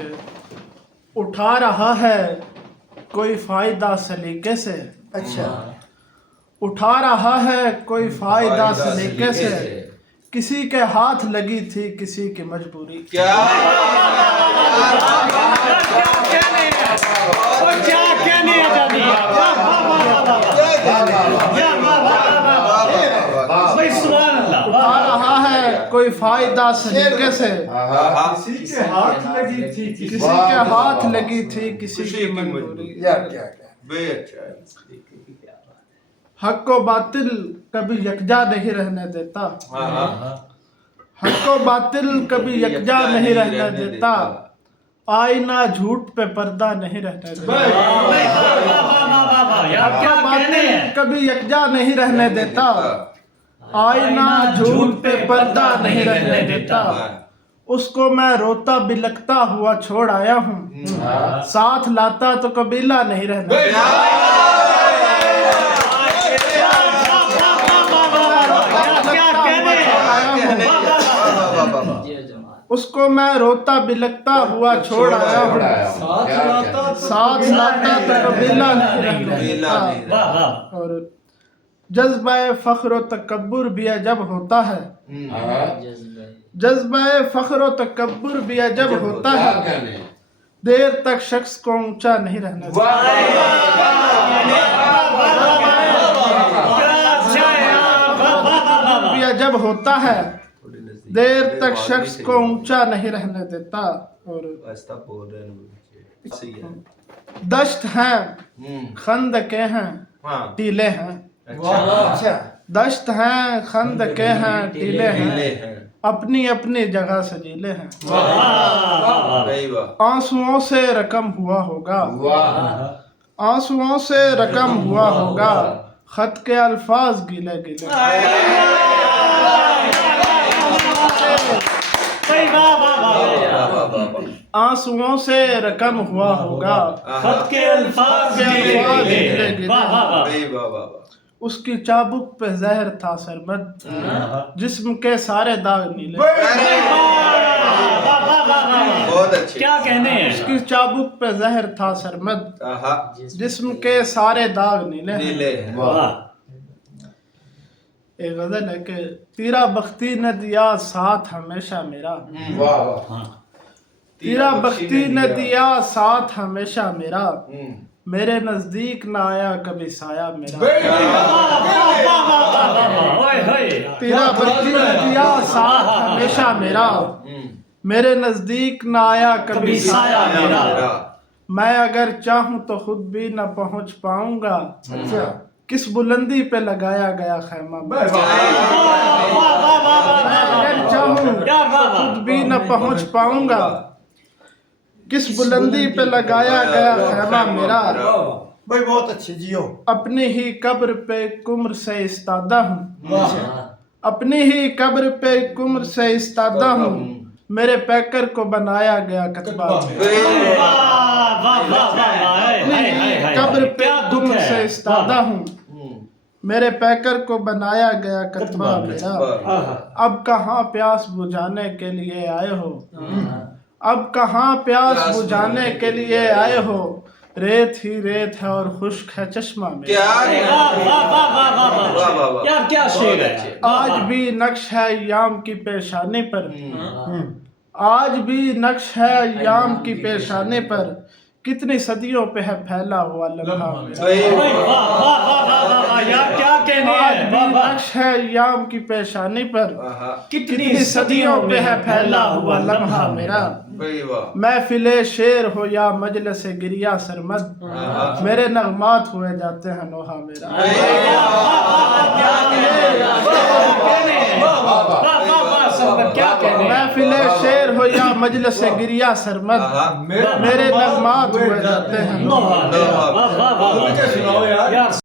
کہ اٹھا رہا ہے کوئی فائدہ سلیقے سے، اچھا اٹھا رہا ہے کوئی فائدہ سلیقے سے، کسی کے ہاتھ لگی تھی کسی کی مجبوری۔ کیا اٹھا رہا ہے کوئی فائدہ سلیقے سے، کسی کے ہاتھ لگی تھی کسی کے ہاتھ لگی تھی کسی کی مجبوری۔ یار کیا بے اچھا ہے۔ حق و باطل کبھی یکجا نہیں رہنے دیتا، حق و باطل کبھی یکجا نہیں رہنے دیتا، آئینہ جھوٹ پہ پردہ نہیں رہنے دیتا، حق و باطل کبھی یکجا نہیں رہنے دیتا، آئینہ جھوٹ پہ پردہ نہیں رہنے دیتا، اس کو میں روتا بلکتا ہوا چھوڑ آیا ہوں، ساتھ لاتا تو قبیلہ نہیں رہنے دیتا۔ اس کو میں روتا بلکتا ہوا چھوڑ آیا ہوں، ساتھ لاتا تو قبیلہ نہیں رہنے دیتا۔ اور جذبہ فخر و تکبر بھی عجب ہوتا ہے، جذبہ فخر و تکبر بھی عجب ہوتا ہے، دیر تک شخص کو اونچا نہیں رہنے دیتا۔ بھی عجب ہوتا ہے، دیر تک شخص کو اونچا نہیں رہنے دیتا۔ اور دشت ہیں خندقیں ہیں ٹیلے ہیں، اچھا دشت ہیں خندقیں ہیں ٹیلے ہیں، اپنی اپنی جگہ سجیلے ہیں، آنسوؤں سے رقم ہوا ہوگا، آنسوؤں سے رقم ہوا ہوگا، خط کے الفاظ گیلے گیلے۔ آنسوؤں سے رقم ہوا ہوگا، خط کے الفاظ گیلے گیلے۔ اس کی چابک پہ زہر تھا سرمد، جسم کے سارے داغ نیلے۔ بہت اچھے۔ کیا کہنے ہیں؟ اس کی چابک پہ زہر تھا سرمد، جسم کے سارے داغ نیلے ہیں۔ نیلے ہیں۔ ایک غزل ہے کہ تیرا بختی نے دیا ساتھ ہمیشہ میرا، تیرا بختی نے دیا ساتھ ہمیشہ میرا، میرے نزدیک نہ آیا کبھی سایہ میرا۔ تیرا بختی نے دیا ساتھ ہمیشہ میرا، میرے نزدیک نہ آیا کبھی سایہ میرا، میں اگر چاہوں تو خود بھی نہ پہنچ پاؤں گا، کس بلندی پہ لگایا گیا خیمہ میں اگر چاہوں تو خود بھی نہ پہنچ پاؤں گا، کس بلندی پہ لگایا گیا خیمہ میرا، بھائی بہت اچھے جیو۔ اپنی ہی قبر پہ کمر سے استادہ ہوں، اپنی ہی قبر پہ کمر سے استادہ ہوں، میرے پیکر کو بنایا گیا کتبہ قبر پہ کمر سے استادہ ہوں، میرے پیکر کو بنایا گیا کتبہ میرا، اب کہاں پیاس بجھانے کے لیے آئے ہو، اب کہاں پیاس بجھانے کے لیے آئے ہو، ریت ہی ریت ہے اور خشک ہے چشمہ میرا۔ کیا شعر ہے۔ آج بھی نقش ہے ایام کی پیشانی پر، آج بھی نقش ہے ایام کی پیشانی پر، کتنی صدیوں پہ ہے پھیلا ہوا لمحہ میرا۔ کیا کہنے آج بھی ہیں؟ نقش ہے ایام کی پیشانی پر، کتنی صدیوں پہ ہے پھیلا ہوا لمحہ میرا، محفل شعر ہو یا مجلس گریہ سرمد، میرے نغمات ہوئے جاتے ہیں نوحہ میرا۔ محفل شعر ہو یا مجلس گریہ سرمد، میرے نغمات ہوئے جاتے ہیں نوحہ میرا۔ یار